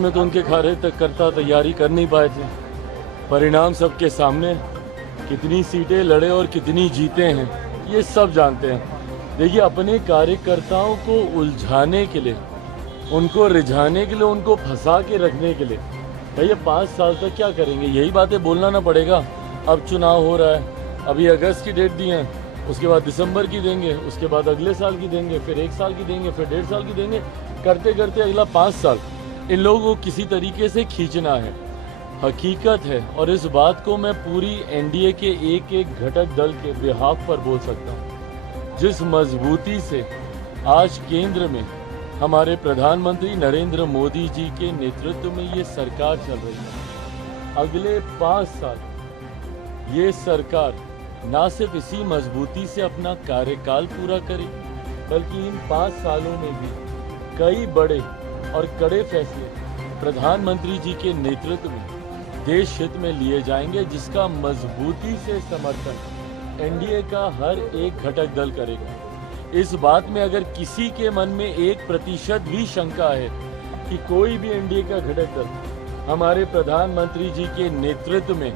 में तो उनके कार्यकर्ता तैयारी कर नहीं पाए थे। परिणाम सबके सामने, कितनी सीटें लड़े और कितनी जीते हैं ये सब जानते हैं। देखिए, अपने कार्यकर्ताओं को उलझाने के लिए, उनको रिझाने के लिए, उनको फंसा के रखने के लिए भैया 5 साल तक क्या करेंगे? यही बातें बोलना ना पड़ेगा। अब चुनाव हो रहा है, अभी अगस्त की डेट दी है, उसके बाद दिसंबर की देंगे, उसके बाद अगले साल की देंगे, फिर 1 साल की देंगे, फिर 1.5 साल की देंगे, करते करते अगला 5 साल इन लोगों को किसी तरीके से खींचना है। हकीकत है, और इस बात को मैं पूरी एनडीए के एक एक घटक दल के बिहाफ पर बोल सकता हूँ। जिस मजबूती से आज केंद्र में हमारे प्रधानमंत्री नरेंद्र मोदी जी के नेतृत्व में ये सरकार चल रही है, अगले 5 साल ये सरकार ना सिर्फ इसी मजबूती से अपना कार्यकाल पूरा करे, बल्कि इन 5 सालों में भी कई बड़े और कड़े फैसले प्रधानमंत्री जी के नेतृत्व में देश हित में लिए जाएंगे, जिसका मजबूती से समर्थन एनडीए का हर एक घटक दल करेगा। इस बात में अगर किसी के मन में 1% भी शंका है कि कोई भी एनडीए का घटक दल हमारे प्रधानमंत्री जी के नेतृत्व में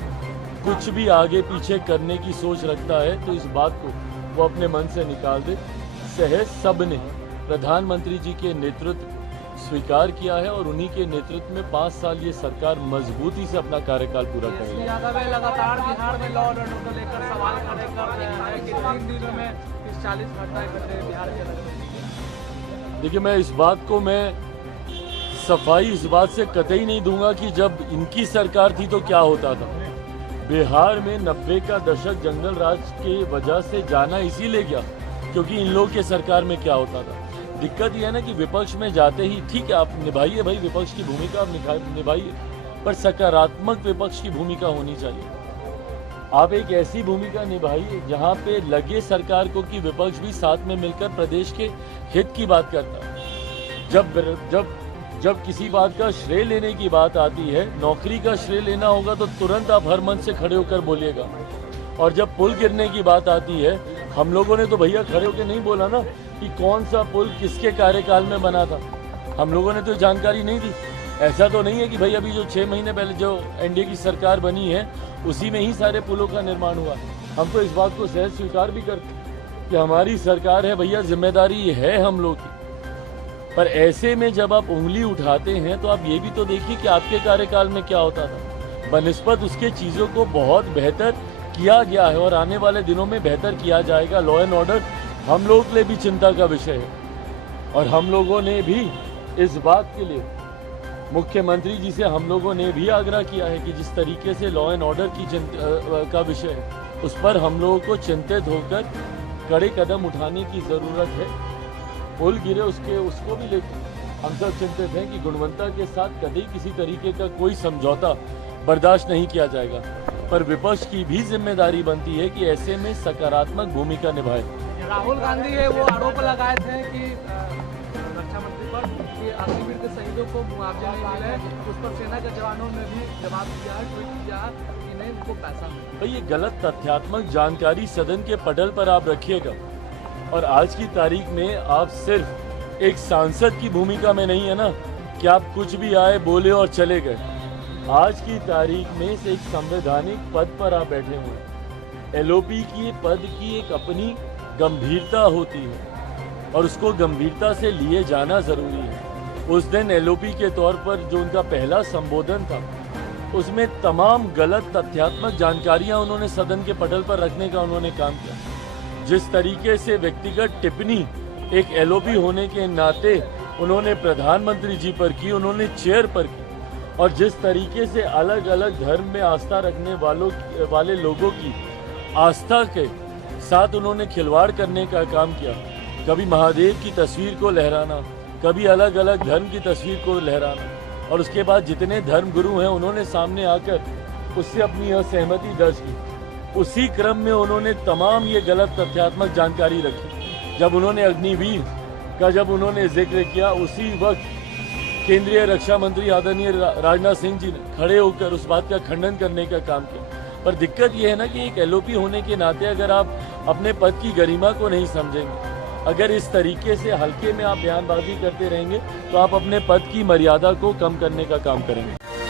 कुछ भी आगे पीछे करने की सोच रखता है, तो इस बात को वो अपने मन से निकाल दे। सहज सबने प्रधानमंत्री जी के नेतृत्व स्वीकार किया है और उन्हीं के नेतृत्व में 5 साल ये सरकार मजबूती से अपना कार्यकाल पूरा करेगी। लगातार बिहार में लॉ और ऑर्डर को लेकर सवाल खड़े कर रहे हैं कि 3 दिनों में 40 घटनाएं घटे बिहार के अंदर। देखिए, मैं इस बात को सफाई इस बात से कतई नहीं दूंगा कि जब इनकी सरकार थी तो क्या होता था। बिहार में 90 का दशक जंगल राज के वजह से जाना इसीलिए गया क्योंकि इन लोग के सरकार में क्या होता था। दिक्कत यह है ना कि विपक्ष में जाते ही ठीक है, आप निभाइए भाई, विपक्ष की भूमिका आप निभाइए, पर सकारात्मक विपक्ष की भूमिका होनी चाहिए। आप एक ऐसी भूमिका निभाइए जहां पे लगे सरकार को कि विपक्ष भी साथ में मिलकर प्रदेश के हित की बात करता है। जब किसी बात का श्रेय लेने की बात आती है, नौकरी का श्रेय लेना होगा तो तुरंत आप हर मंच से खड़े होकर बोलिएगा। और जब पुल गिरने की बात आती है, हम लोगों ने तो भैया खड़े होकर नहीं बोला ना कि कौन सा पुल किसके कार्यकाल में बना था। हम लोगों ने तो जानकारी नहीं दी। ऐसा तो नहीं है कि भाई अभी जो 6 महीने पहले जो एनडीए की सरकार बनी है उसी में ही सारे पुलों का निर्माण हुआ। हम तो इस बात को सहज स्वीकार भी करते कि हमारी सरकार है भैया, जिम्मेदारी है हम लोग की। पर ऐसे में जब आप उंगली उठाते हैं तो आप ये भी तो देखिए कि आपके कार्यकाल में क्या होता था। बनिस्बत उसके चीज़ों को बहुत बेहतर किया गया है और आने वाले दिनों में बेहतर किया जाएगा। लॉ एंड ऑर्डर हम लोग के लिए भी चिंता का विषय है और हम लोगों ने भी इस बात के लिए मुख्यमंत्री जी से हम लोगों ने भी आग्रह किया है कि जिस तरीके से लॉ एंड ऑर्डर की का विषय है उस पर हम लोगों को चिंतित होकर कड़े कदम उठाने की ज़रूरत है। पुल गिरे उसको भी लेकर हम सब चिंतित हैं कि गुणवत्ता के साथ कभी किसी तरीके का कोई समझौता बर्दाश्त नहीं किया जाएगा। पर विपक्ष की भी जिम्मेदारी बनती है कि ऐसे में सकारात्मक भूमिका निभाए। राहुल गांधी है वो आरोप लगाए थे कि रक्षा मंत्री पर कि अग्निवीर के शहीदों को मुआवजा नहीं मिला है, उस पर सेना के जवानों ने भी जवाब दिया है, ट्वीट किया कि नहीं उनको पैसा मिला। भाई, ये गलत तथ्यात्मक जानकारी सदन के पटल पर आप रखिएगा और आज की तारीख में आप सिर्फ एक सांसद की भूमिका में नहीं है ना कि आप कुछ भी आए बोले और चले गए। आज की तारीख में से एक संवैधानिक पद पर आप बैठे हुए हैं। एलओपी की पद की एक अपनी गंभीरता होती है और उसको गंभीरता से लिए जाना जरूरी है। उस दिन एलओपी के तौर पर जो उनका पहला संबोधन था उसमें तमाम गलत तथ्यात्मक जानकारियां उन्होंने सदन के पटल पर रखने का उन्होंने काम किया। जिस तरीके से व्यक्तिगत टिप्पणी एक एलओपी होने के नाते उन्होंने प्रधानमंत्री जी पर की, उन्होंने चेयर पर की, और जिस तरीके से अलग अलग धर्म में आस्था रखने वाले लोगों की आस्था के साथ उन्होंने खिलवाड़ करने का काम किया। कभी महादेव की तस्वीर को लहराना, कभी अलग अलग धर्म की तस्वीर को लहराना, और उसके बाद जितने धर्म गुरु हैं उन्होंने सामने आकर उससे अपनी असहमति दर्ज की। उसी क्रम में उन्होंने तमाम ये गलत तथ्यात्मक जानकारी रखी। जब उन्होंने अग्निवीर का उन्होंने जिक्र किया, उसी वक्त केंद्रीय रक्षा मंत्री आदरणीय राजनाथ सिंह जी ने खड़े होकर उस बात का खंडन करने का काम किया। पर दिक्कत यह है ना कि एक एलओपी होने के नाते अगर आप अपने पद की गरिमा को नहीं समझेंगे, अगर इस तरीके से हल्के में आप बयानबाजी करते रहेंगे तो आप अपने पद की मर्यादा को कम करने का काम करेंगे।